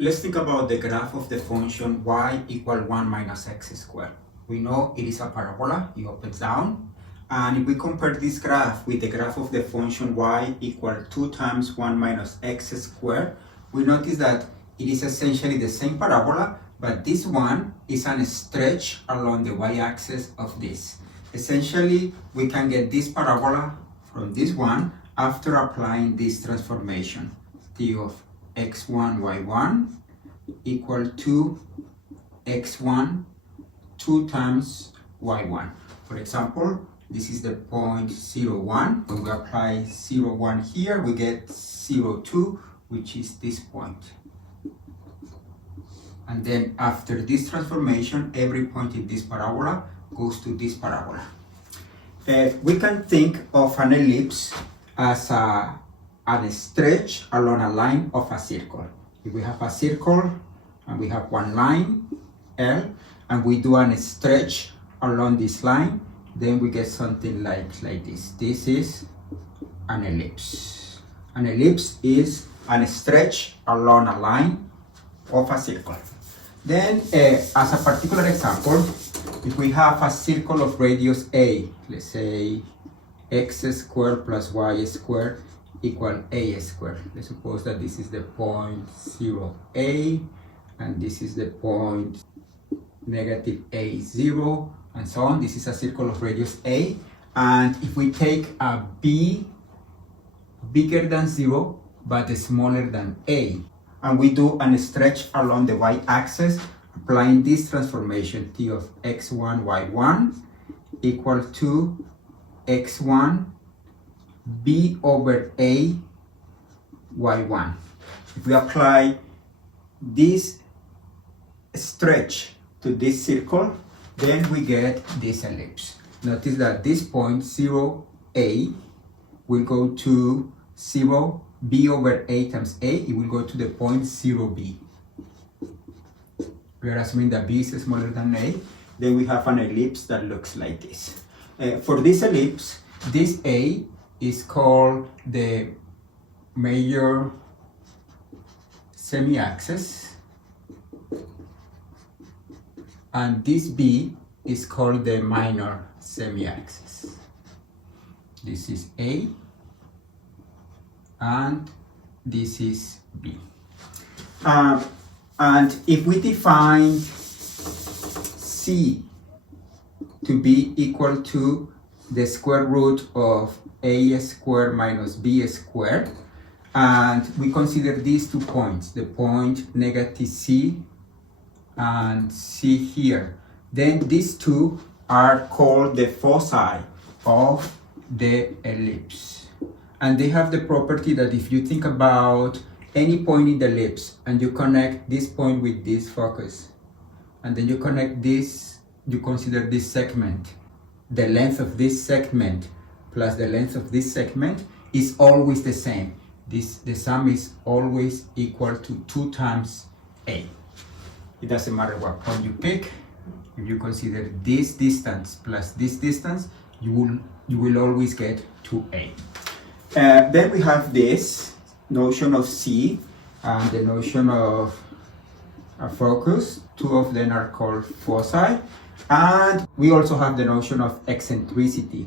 Let's think about the graph of the function y equal 1 minus x squared. We know it is a parabola, it opens down. And if we compare this graph with the graph of the function y equal 2 times 1 minus x squared, we notice that it is essentially the same parabola, but this one is a stretch along the y-axis of this. Essentially, we can get this parabola from this one after applying this transformation, t of x1, y1 equal to x1 2 times y1. For example, this is the point 0, 1. When we apply 0, 1 here, we get 0, 2, which is this point. And then after this transformation, every point in this parabola goes to this parabola. We can think of an ellipse as a stretch along a line of a circle. If we have a circle and we have one line, L, and we do a stretch along this line, then we get something like this. This is an ellipse. An ellipse is a stretch along a line of a circle. Then, as a particular example, if we have a circle of radius a, let's say x squared plus y squared equal a squared. Let's suppose that this is the point 0a, and this is the point negative a0, and so on. This is a circle of radius a, and if we take a b bigger than 0 but smaller than a, and we do a stretch along the y-axis, applying this transformation t of x1 y1 equal to x1 b over a y1. If we apply this stretch to this circle, then we get this ellipse. Notice that this point 0a will go to 0 b over a times a, it will go to the point 0b. We are assuming that b is smaller than a, then we have an ellipse that looks like this. For this ellipse, this a is called the major semi-axis, and this b is called the minor semi-axis. This is a, and this is b. And if we define c to be equal to the square root of a squared minus b squared, and we consider these 2 points, the point negative c and c here, then these two are called the foci of the ellipse. And they have the property that if you think about any point in the ellipse and you connect this point with this focus, and then you connect this, you consider this segment, the length of this segment plus the length of this segment is always the same. The sum is always equal to 2 times a. It doesn't matter what point you pick. If you consider this distance plus this distance, you will always get 2a. Then we have this notion of C and the notion of a focus. 2 of them are called foci. And we also have the notion of eccentricity.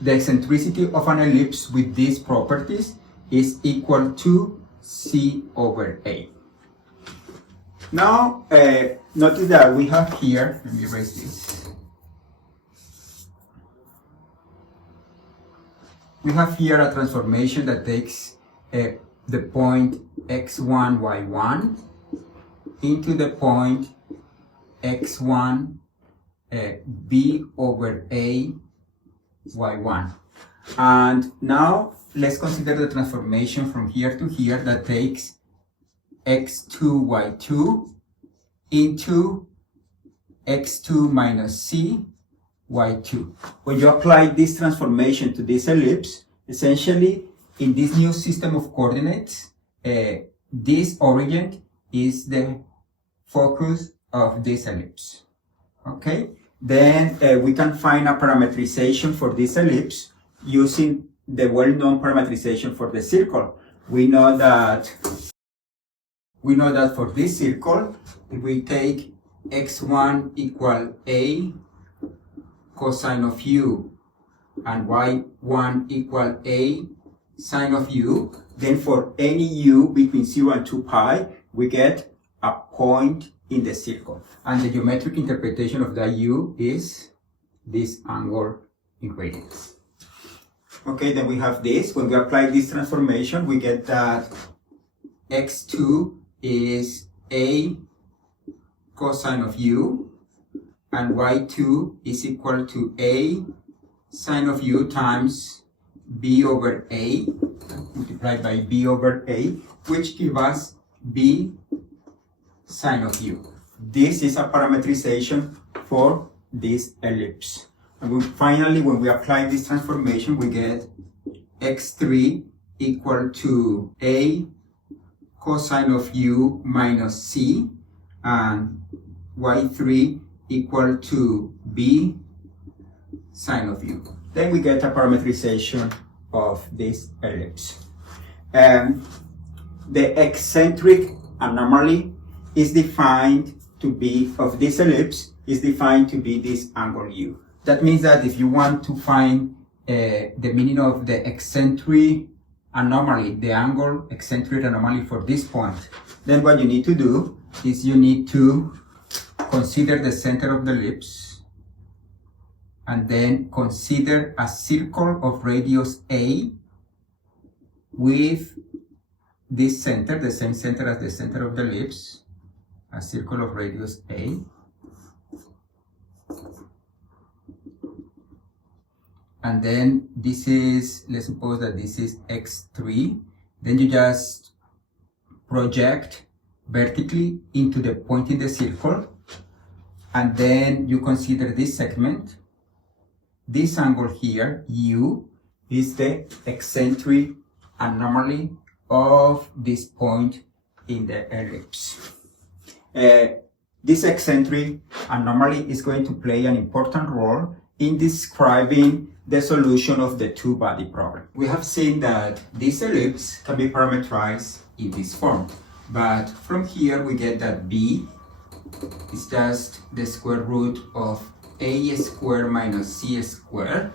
The eccentricity of an ellipse with these properties is equal to C over A. Now, notice that we have here, let me erase this. We have here a transformation that takes the point x1, y1 into the point x1 b over a y1. And now let's consider the transformation from here to here that takes x2 y2 into x2 minus c y2. When you apply this transformation to this ellipse, essentially in this new system of coordinates, this origin is the focus of this ellipse. Okay, then we can find a parametrization for this ellipse using the well-known parametrization for the circle. We know that for this circle, if we take x1 equal a cosine of u and y1 equal a sine of u, then for any u between 0 and 2 pi, we get a point in the circle. And the geometric interpretation of that u is this angle in radians. Okay, then we have this. When we apply this transformation, we get that x2 is a cosine of u and y2 is equal to a sine of u times b over a multiplied by b over a, which gives us b sine of u. This is a parametrization for this ellipse. And finally, when we apply this transformation, we get x3 equal to a cosine of u minus c and y3 equal to b sine of u. Then we get a parametrization of this ellipse. The eccentric anomaly is defined to be, of this ellipse, is defined to be this angle u. That means that if you want to find the meaning of the eccentric anomaly, the angle eccentric anomaly for this point, then what you need to do is you need to consider the center of the ellipse and then consider a circle of radius a with this center, the same center as the center of the ellipse, a circle of radius a. And then this is, let's suppose that this is x3. Then you just project vertically into the point in the circle. And then you consider this segment. This angle here, u, is the eccentric anomaly of this point in the ellipse. This eccentric anomaly is going to play an important role in describing the solution of the two-body problem. We have seen that this ellipse can be parameterized in this form, but from here we get that b is just the square root of a squared minus c squared,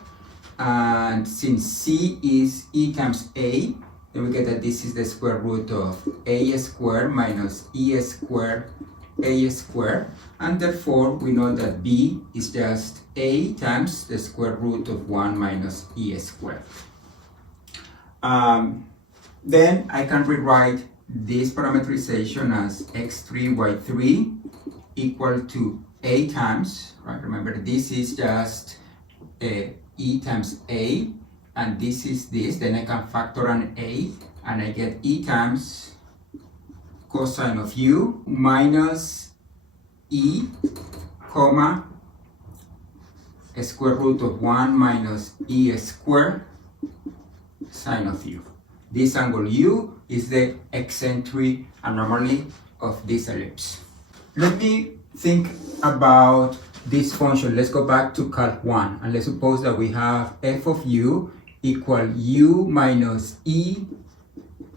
and since c is e times a, then we get that this is the square root of a squared minus e squared a squared, and therefore we know that b is just a times the square root of 1 minus e squared. Then I can rewrite this parametrization as x3 y3 equal to a times, right? Remember, this is just e times a, and this is this. Then I can factor an a, and I get e times cosine of u minus e, comma, a square root of 1 minus e squared sine of u. This angle u is the eccentric anomaly of this ellipse. Let me think about this function. Let's go back to Calc 1, and let's suppose that we have f of u equal u minus e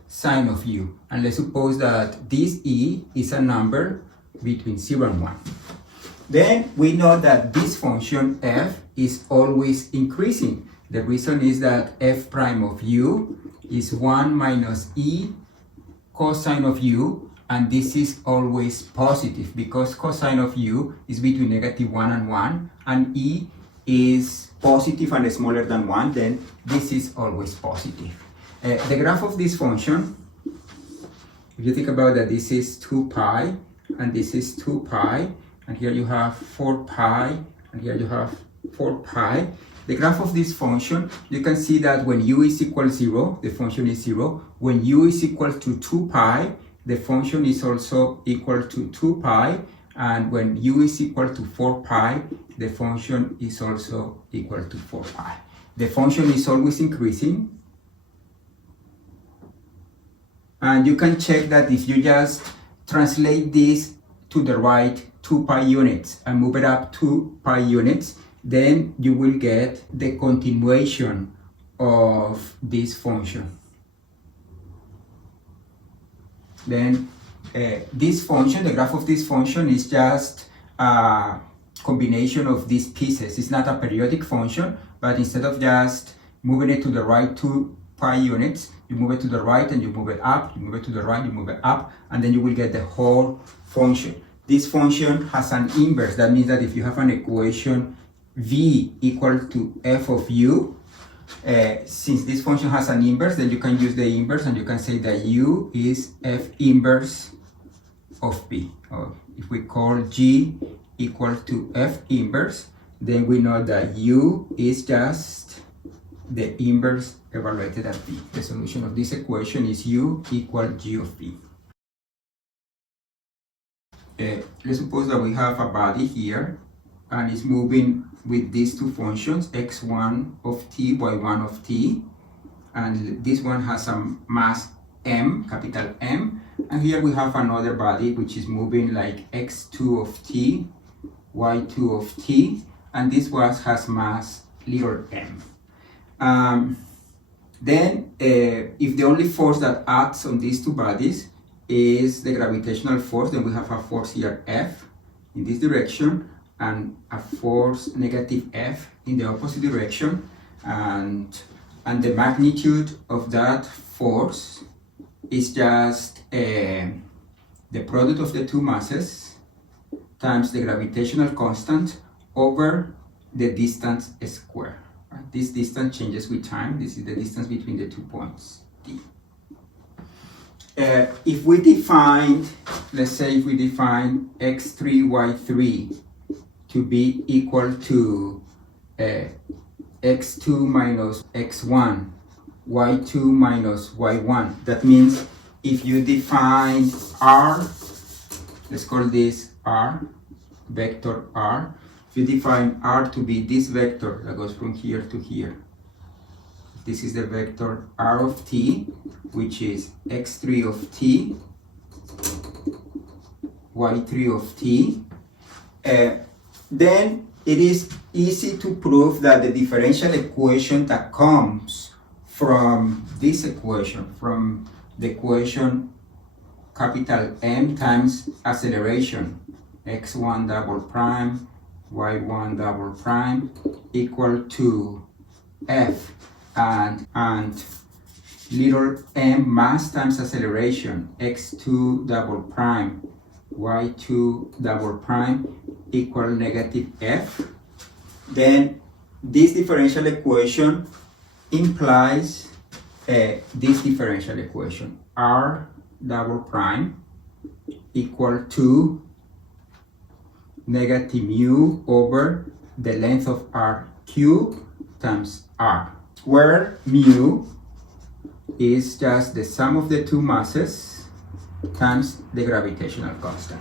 sine of u. And let's suppose that this e is a number between 0 and 1. Then we know that this function f is always increasing. The reason is that f prime of u is 1 minus e cosine of u, and this is always positive because cosine of u is between -1 and 1, and e is positive and smaller than 1, then this is always positive. The graph of this function, if you think about that, this is 2 pi, and this is 2 pi, and here you have 4 pi, and here you have 4 pi. The graph of this function, you can see that when u is equal to 0, the function is 0. When u is equal to 2 pi, the function is also equal to 2 pi. And when u is equal to 4 pi, the function is also equal to 4 pi. The function is always increasing. And you can check that if you just translate this to the right 2 pi units and move it up 2 pi units, then you will get the continuation of this function. Then this function, the graph of this function, is just a combination of these pieces. It's not a periodic function, but instead of just moving it to the right 2 pi units, you move it to the right and you move it up, you move it to the right, you move it up, and then you will get the whole function. This function has an inverse. That means that if you have an equation v equal to f of u, since this function has an inverse, then you can use the inverse and you can say that u is f inverse of p. Or if we call g equal to f inverse, then we know that u is just the inverse evaluated at p. The solution of this equation is u equal g of p. Let's suppose that we have a body here and it's moving with these two functions, x1 of t, y1 of t, and this one has a mass m, capital M, and here we have another body which is moving like x2 of t, y2 of t, and this one has mass little m. Then if the only force that acts on these two bodies is the gravitational force, then we have a force here F in this direction and a force negative F in the opposite direction, and the magnitude of that force is just the product of the two masses times the gravitational constant over the distance square. Right? This distance changes with time. This is the distance between the 2 points, D. If we define, let's say if we define x3, y3 to be equal to x2 minus x1, y2 minus y1, that means if you define r, let's call this r, vector r, if you define r to be this vector that goes from here to here, this is the vector r of t, which is x3 of t, y3 of t, then it is easy to prove that the differential equation that comes from this equation, from the equation capital M times acceleration, x1 double prime, y1 double prime, equal to f and little m mass times acceleration, x2 double prime, y2 double prime, equal negative f, then this differential equation implies this differential equation, r double prime equal to negative mu over the length of r cubed times r, where mu is just the sum of the two masses times the gravitational constant.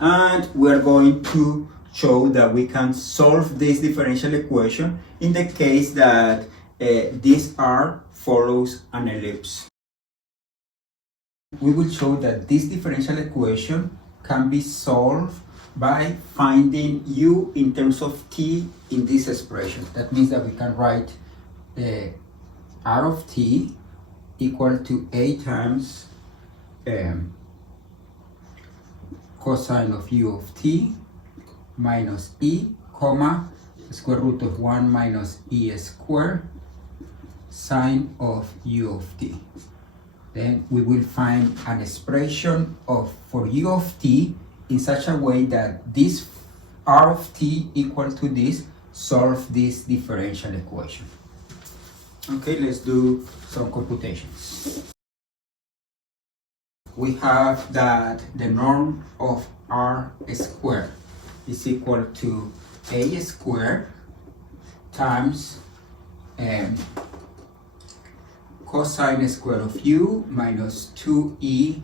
And we're going to show that we can solve this differential equation in the case that this R follows an ellipse. We will show that this differential equation can be solved by finding u in terms of t in this expression. That means that we can write r of t equal to a times cosine of u of t minus e, comma, square root of 1 minus e squared sine of u of t. Then we will find an expression for u of t in such a way that this r of t equal to this solve this differential equation. Okay, let's do some computations. We have that the norm of r squared is equal to a squared times cosine square of u minus 2e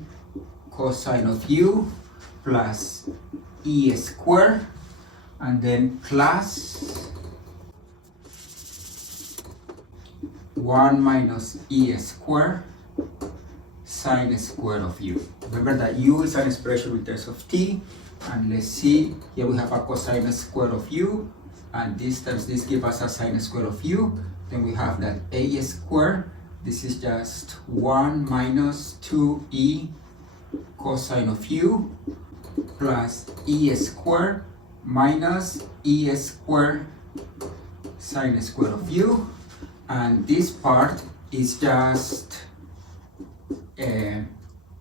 cosine of u plus e squared, and then plus 1 minus e squared sine square of u. Remember that u is an expression in terms of t, and let's see, here we have a cosine square of u and this times this gives us a sine square of u. Then we have that a squared, this is just 1 minus 2e cosine of u plus e squared minus e squared sine square of u, and this part is just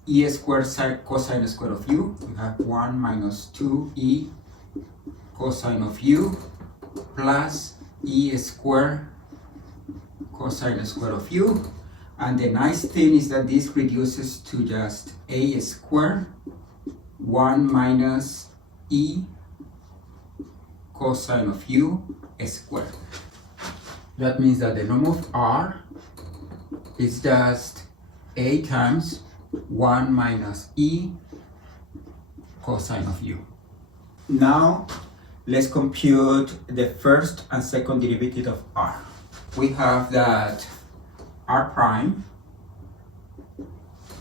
e squared cosine square of u. We have 1 minus 2e cosine of u plus e squared cosine square of u, and the nice thing is that this reduces to just a squared 1 minus e cosine of u squared. That means that the norm of r is just a times 1 minus e cosine of u. Now let's compute the first and second derivative of r. We have that r prime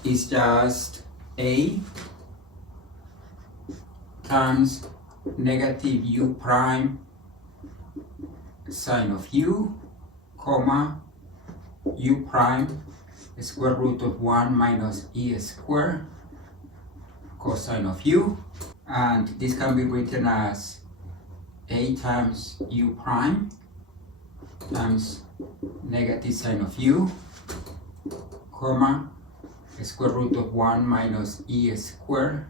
is just a times negative u prime sine of u, comma, u prime square root of 1 minus e squared cosine of u, and this can be written as a times u prime times negative sine of u, comma, square root of 1 minus e squared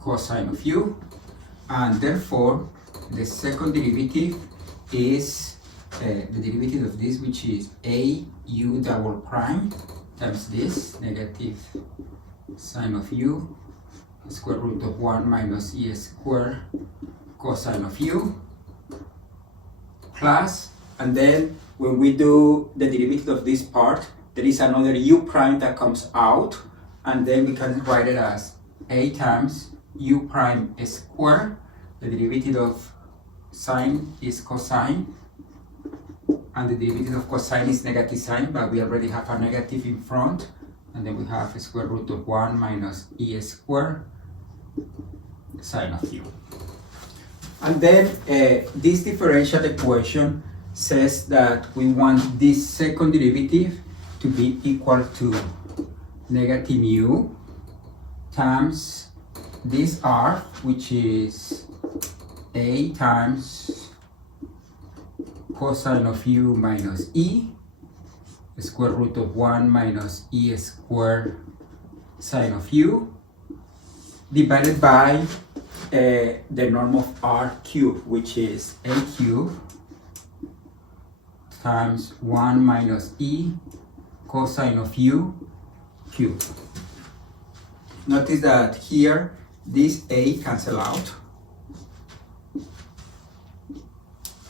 cosine of u, and therefore the second derivative is the derivative of this, which is a u double prime times this negative sine of u square root of 1 minus e squared cosine of u, plus, and then when we do the derivative of this part, there is another u prime that comes out, and then we can write it as a times u prime squared. The derivative of sine is cosine, and the derivative of cosine is negative sine, but we already have a negative in front, and then we have a square root of 1 minus e squared sine of u. And then this differential equation says that we want this second derivative to be equal to negative mu times this r, which is a times cosine of u minus e square root of 1 minus e squared sine of u, divided by the norm of r cubed, which is a cubed times 1 minus e cosine of u cubed. Notice that here this a cancel out,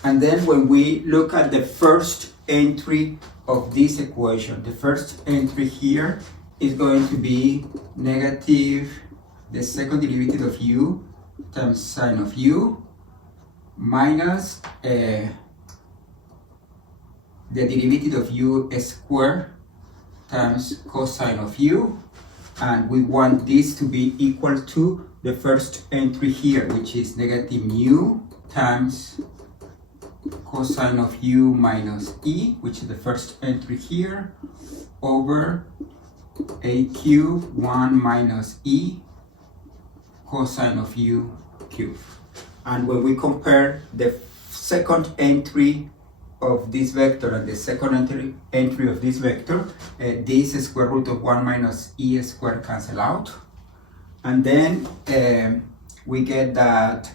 and then when we look at the first entry of this equation, the first entry here is going to be negative the second derivative of u times sine of u minus the derivative of u squared times cosine of u, and we want this to be equal to the first entry here, which is negative mu times cosine of u minus e, which is the first entry here, over a cubed 1 minus e cosine of u cubed. And when we compare the second entry of this vector and the second entry of this vector, this square root of 1 minus e squared cancel out, and then we get that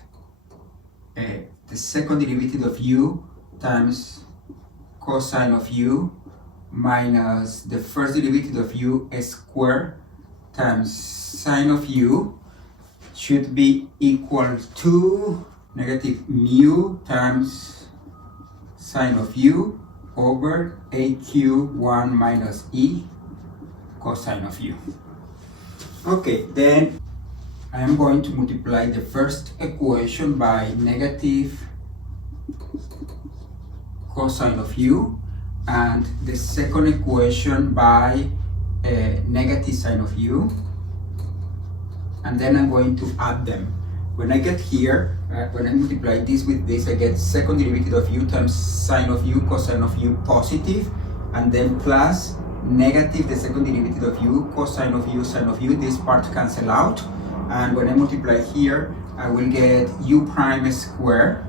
the second derivative of u times cosine of u minus the first derivative of u squared times sine of u should be equal to negative mu times sine of u over a cubed 1 minus e cosine of u. Okay, then I am going to multiply the first equation by negative cosine of u and the second equation by negative sine of u, and then I'm going to add them. when I get here, when I multiply this with this, I get second derivative of u times sine of u cosine of u positive, and then plus negative the second derivative of u cosine of u sine of u. This part cancel out, and when I multiply here, I will get u prime square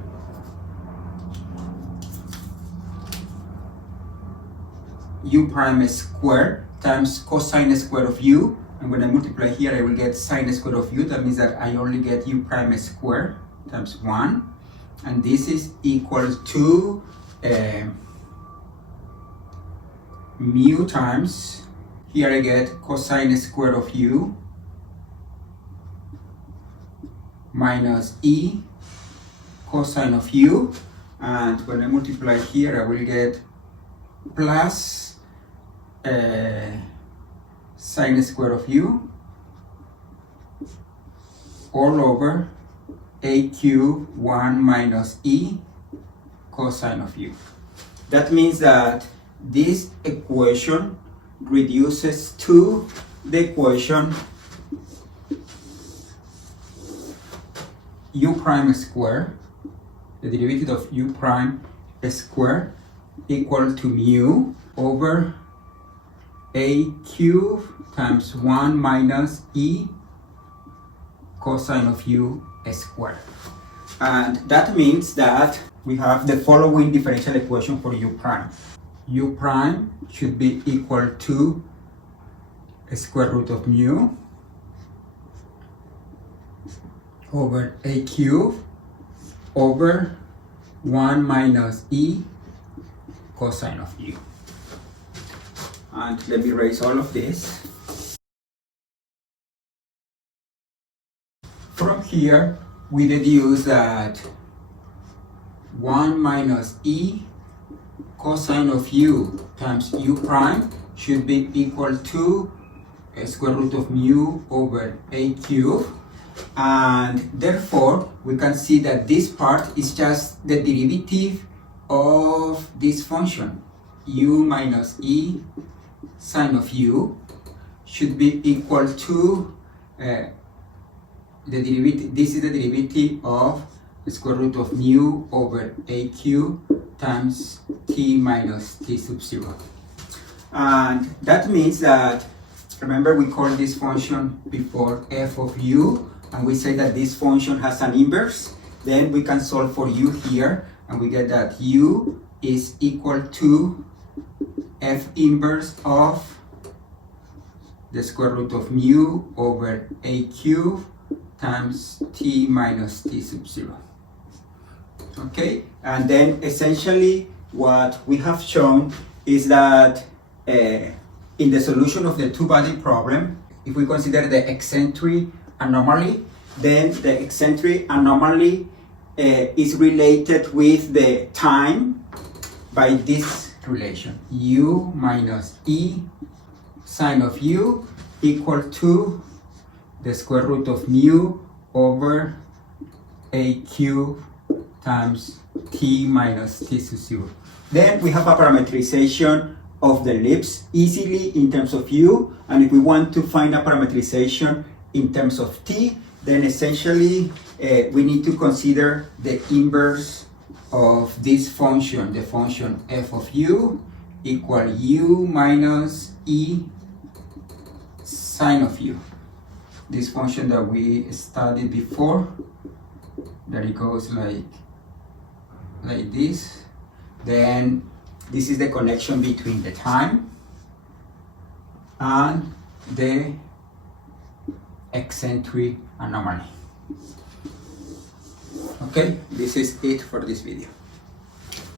times cosine square of u, and when I multiply here I will get sine square of u. That means that I only get u prime square times 1, and this is equal to mu times, here I get cosine square of u minus e cosine of u, and when I multiply here I will get plus sine square of u all over a cube 1 minus e cosine of u. That means that this equation reduces to the equation u prime square, the derivative of u prime square, equal to mu over a cube times 1 minus e cosine of u squared. And that means that we have the following differential equation for u prime. U prime should be equal to a square root of mu over a cube over 1 minus e cosine of u. And let me erase all of this. From here, we deduce that 1 minus e cosine of u times u prime should be equal to a square root of mu over a cube, and therefore we can see that this part is just the derivative of this function u minus e sine of u should be equal to the derivative. This is the derivative of the square root of mu over a cube times t minus t sub 0. And that means that, remember we called this function before f of u, and we say that this function has an inverse. Then we can solve for u here, and we get that u is equal to f inverse of the square root of mu over a cube times t minus t sub 0. Okay, and then essentially what we have shown is that in the solution of the two-body problem, if we consider the eccentric anomaly, then the eccentric anomaly is related with the time by this relation, u minus e sine of u equal to the square root of mu over a cube times t minus t sub 0. Then we have a parametrization of the ellipse easily in terms of u, and if we want to find a parametrization in terms of t, then essentially we need to consider the inverse of this function, the function f of u equal u minus e sine of u. This function that we studied before, that it goes like this. Then this is the connection between the time and the eccentric anomaly. Okay, this is it for this video.